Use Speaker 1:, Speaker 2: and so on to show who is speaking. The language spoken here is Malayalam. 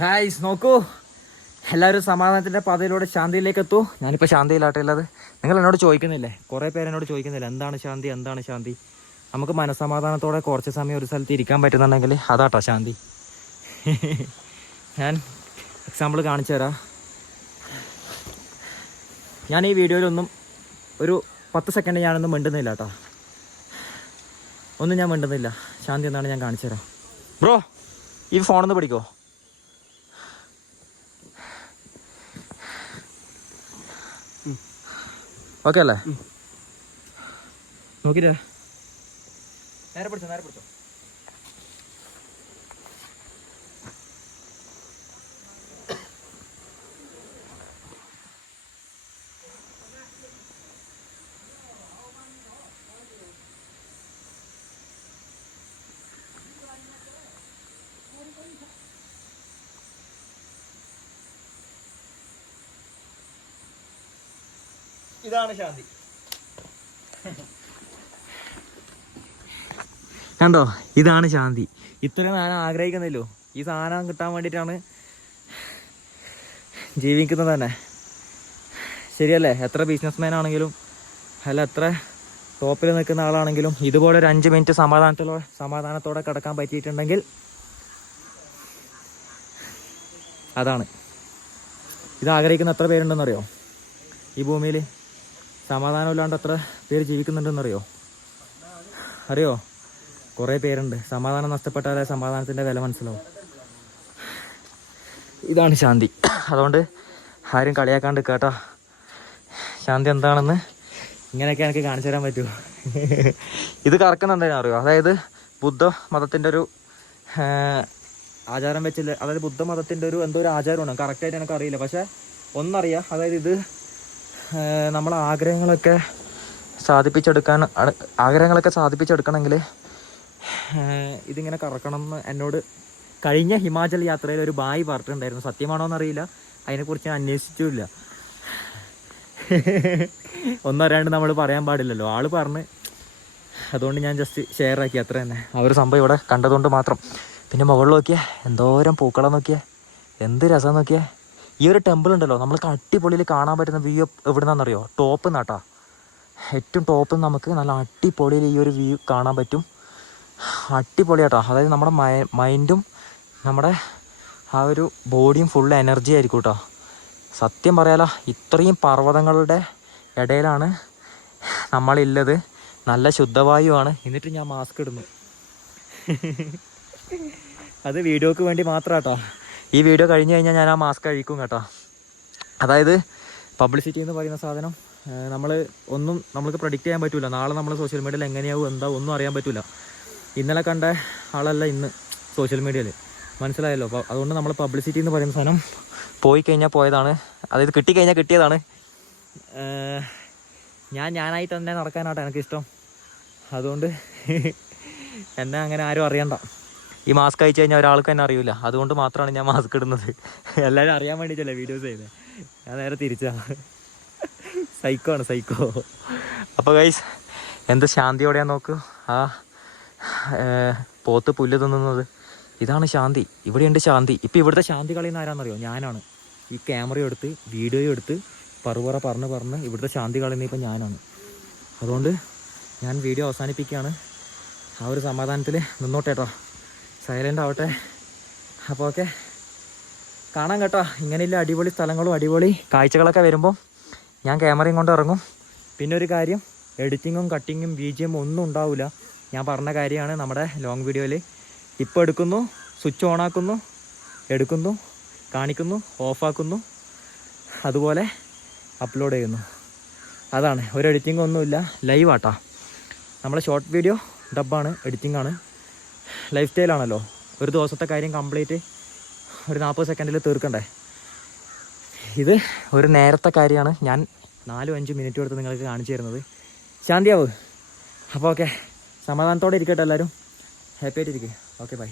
Speaker 1: ഹായ്സ് നോക്കൂ എല്ലാവരും സമാധാനത്തിന്റെ പാതയിലൂടെ ശാന്തിയിലേക്ക് എത്തൂ ഞാനിപ്പോൾ ശാന്തിയിലാട്ടെ ഉള്ളത്. നിങ്ങൾ എന്നോട് ചോദിക്കുന്നില്ലേ? കുറേ പേര് എന്നോട് ചോദിക്കുന്നില്ല? എന്താണ് ശാന്തി? എന്താണ് ശാന്തി? നമുക്ക് മനസ്സമാധാനത്തോടെ കുറച്ച് സമയം ഒരു സ്ഥലത്ത് ഇരിക്കാൻ പറ്റുന്നുണ്ടെങ്കിൽ അതാട്ടോ ശാന്തി. ഞാൻ എക്സാമ്പിൾ കാണിച്ചു തരാം. ഞാൻ ഈ വീഡിയോയിലൊന്നും ഒരു പത്ത് സെക്കൻഡ് ഞാനൊന്നും മിണ്ടുന്നില്ല കേട്ടോ ഒന്നും ഞാൻ മിണ്ടുന്നില്ല. ശാന്തി എന്താണ് ഞാൻ കാണിച്ചു തരാം. ബ്രോ ഈ ഫോണൊന്ന് പിടിക്കോ? ഓക്കെ അല്ലേ? നോക്കിട്ടേ നേരെ പിടിച്ചോ നേരെ പിടിച്ചോ. ഇതാണ് ശാന്തി. കണ്ടോ? ഇതാണ് ശാന്തി. ഇത്രയും ഞാൻ ആഗ്രഹിക്കുന്നില്ലോ. ഈ സാധനം കിട്ടാൻ വേണ്ടിയിട്ടാണ് ജീവിക്കുന്നത് തന്നെ. ശരിയല്ലേ? എത്ര ബിസിനസ്മാൻ ആണെങ്കിലും അല്ല എത്ര ടോപ്പിൽ നിൽക്കുന്ന ആളാണെങ്കിലും ഇതുപോലെ ഒരു അഞ്ച് മിനിറ്റ് സമാധാനത്തോടെ സമാധാനത്തോടെ കിടക്കാൻ പറ്റിയിട്ടുണ്ടെങ്കിൽ അതാണ്. ഇത് ആഗ്രഹിക്കുന്ന എത്ര പേരുണ്ടെന്നറിയോ? ഈ ഭൂമിയിൽ സമാധാനമില്ലാണ്ട് എത്ര പേര് ജീവിക്കുന്നുണ്ടെന്നറിയോ? അറിയോ? കുറേ പേരുണ്ട്. സമാധാനം നഷ്ടപ്പെട്ടാലേ സമാധാനത്തിന്റെ വില മനസ്സിലാവും. ഇതാണ് ശാന്തി. അതുകൊണ്ട് ആരും കളിയാക്കാണ്ട് കേട്ടോ. ശാന്തി എന്താണെന്ന് ഇങ്ങനെയൊക്കെ എനിക്ക് കാണിച്ചു തരാൻ പറ്റൂ. ഇത് കറക്കുന്നുണ്ടെന്ന് അറിയോ? അതായത് ബുദ്ധ മതത്തിന്റെ ഒരു ആചാരം വെച്ചില്ല? അതായത് ബുദ്ധ മതത്തിന്റെ ഒരു എന്തോ ഒരു ആചാരമാണ്. കറക്റ്റായിട്ട് എനിക്ക് അറിയില്ല പക്ഷേ ഒന്നറിയാം. അതായത് ഇത് നമ്മളെ ആഗ്രഹങ്ങളൊക്കെ സാധിപ്പിച്ചെടുക്കാൻ ആഗ്രഹങ്ങളൊക്കെ സാധിപ്പിച്ചെടുക്കണമെങ്കിൽ ഇതിങ്ങനെ കറക്കണം എന്ന് എന്നോട് കഴിഞ്ഞ ഹിമാചൽ യാത്രയിൽ ഒരു ബായി പറഞ്ഞിട്ടുണ്ടായിരുന്നു. സത്യമാണോ എന്നറിയില്ല. അതിനെക്കുറിച്ച് ഞാൻ അന്വേഷിച്ചില്ല ഒന്നറിയാണ്ട് നമ്മൾ പറയാൻ പാടില്ലല്ലോ. ആൾ പറഞ്ഞ് അതുകൊണ്ട് ഞാൻ ജസ്റ്റ് ഷെയർ ആക്കി. അത്ര തന്നെ. ആ ഒരു സംഭവം ഇവിടെ കണ്ടതുകൊണ്ട് മാത്രം. പിന്നെ മുകളിൽ നോക്കിയേ എന്തോരം പൂക്കളം നോക്കിയേ. എന്ത് രസം നോക്കിയേ. ഈ ഒരു ടെമ്പിൾ ഉണ്ടല്ലോ നമ്മൾക്ക് അടിപൊളിയിൽ കാണാൻ പറ്റുന്ന വ്യൂ എവിടുന്നാണെന്നറിയോ ടോപ്പ് നിന്നാട്ടാ ഏറ്റവും ടോപ്പ് നമുക്ക് നല്ല അടിപൊളിയിൽ ഈ ഒരു വ്യൂ കാണാൻ പറ്റും. അടിപൊളിയാട്ടോ. അതായത് നമ്മുടെ മൈൻഡും നമ്മുടെ ആ ഒരു ബോഡിയും ഫുൾ എനർജി ആയിരിക്കും കേട്ടോ സത്യം പറയാലോ ഇത്രയും പർവതങ്ങളുടെ ഇടയിലാണ് നമ്മളില്ലത്. നല്ല ശുദ്ധവായുവാണ്. എന്നിട്ട് ഞാൻ മാസ്ക് ഇടുന്നു. അത് വീഡിയോക്ക് വേണ്ടി മാത്രം ഈ വീഡിയോ കഴിഞ്ഞ് കഴിഞ്ഞാൽ ഞാൻ ആ മാസ്ക് അഴിക്കും കേട്ടോ. അതായത് പബ്ലിസിറ്റി എന്ന് പറയുന്ന സാധനം നമ്മൾ ഒന്നും നമുക്ക് പ്രൊഡിക്റ്റ് ചെയ്യാൻ പറ്റില്ല നാളെ നമ്മൾ സോഷ്യൽ മീഡിയയിൽ എങ്ങനെയാവും എന്താ ഒന്നും അറിയാൻ പറ്റില്ല ഇന്നലെ കണ്ട ആളല്ല ഇന്ന് സോഷ്യൽ മീഡിയയിൽ മനസ്സിലായല്ലോ? അപ്പോൾ അതുകൊണ്ട് നമ്മൾ പബ്ലിസിറ്റി എന്ന് പറയുന്ന സാധനം പോയി കഴിഞ്ഞാൽ പോയതാണ്. അതായത് കിട്ടിക്കഴിഞ്ഞാൽ കിട്ടിയതാണ്. ഞാൻ ഞാനായി തന്നെ നടക്കാനാട്ടോ എനിക്കിഷ്ടം അതുകൊണ്ട് എന്നെ അങ്ങനെ ആരും അറിയണ്ട. ഈ മാസ്ക് അയച്ചു കഴിഞ്ഞാൽ ഒരാൾക്ക് തന്നെ അറിയില്ല അതുകൊണ്ട് മാത്രമാണ് ഞാൻ മാസ്ക് ഇടുന്നത്. എല്ലാവരും അറിയാൻ വേണ്ടിയിട്ടല്ലേ വീഡിയോസ് ചെയ്തത് ഞാൻ നേരെ തിരിച്ചാണ് സൈക്കോ ആണ് സൈക്കോ അപ്പോൾ ഗൈസ് എന്ത് ശാന്തിയോടെയാ നോക്കൂ? ആ പോത്ത് പുല്ല് തിന്നുന്നത്. ഇതാണ് ശാന്തി. ഇവിടെയുണ്ട് ശാന്തി. ഇപ്പോൾ ഇവിടുത്തെ ശാന്തി കളിയെന്ന് ആരാന്നറിയോ ഞാനാണ്. ഈ ക്യാമറ എടുത്ത് വീഡിയോയും എടുത്ത് പറവറ പറഞ്ഞ് പറഞ്ഞ് ഇവിടുത്തെ ശാന്തി കളയുന്ന ഇപ്പം ഞാനാണ്. അതുകൊണ്ട് ഞാൻ വീഡിയോ അവസാനിപ്പിക്കുകയാണ്. ആ ഒരു സമാധാനത്തിൽ നിന്നോട്ടെ കേട്ടോ സൈലന്റ് ആവട്ടെ. അപ്പോൾ ഓക്കെ കാണാം കേട്ടോ. ഇങ്ങനെയുള്ള അടിപൊളി സ്ഥലങ്ങളും അടിപൊളി കാഴ്ചകളൊക്കെ വരുമ്പോൾ ഞാൻ ക്യാമറയും കൊണ്ട് ഇറങ്ങും. പിന്നെ ഒരു കാര്യം എഡിറ്റിങ്ങും കട്ടിങ്ങും ബി ജി എം ഒന്നും ഉണ്ടാവില്ല ഞാൻ പറഞ്ഞ കാര്യമാണ് നമ്മുടെ ലോങ് വീഡിയോയിൽ ഇപ്പോൾ എടുക്കുന്നു സ്വിച്ച് ഓൺ ആക്കുന്നു എടുക്കുന്നു കാണിക്കുന്നു ഓഫാക്കുന്നു അതുപോലെ അപ്ലോഡ് ചെയ്യുന്നു. അതാണ്. ഒരു എഡിറ്റിംഗ് ഒന്നുമില്ല. ആട്ടാ. നമ്മുടെ ഷോർട്ട് വീഡിയോ ഡബ്ബാണ് എഡിറ്റിംഗ് ആണ്. ലൈഫ് സ്റ്റൈലാണല്ലോ ഒരു ദിവസത്തെ കാര്യം കംപ്ലീറ്റ് ഒരു നാൽപ്പത് സെക്കൻഡിൽ തീർക്കണ്ടേ? ഇത് ഒരു നേരത്തെ കാര്യമാണ്. ഞാൻ നാലും അഞ്ചും മിനിറ്റ് എടുത്ത് നിങ്ങൾക്ക് കാണിച്ചു തരുന്നത്. ശാന്തിയാവ് അപ്പോൾ ഓക്കെ സമാധാനത്തോടെ ഇരിക്കട്ടെ എല്ലാവരും ഹാപ്പി ആയിട്ടിരിക്കുക ഓക്കെ ബൈ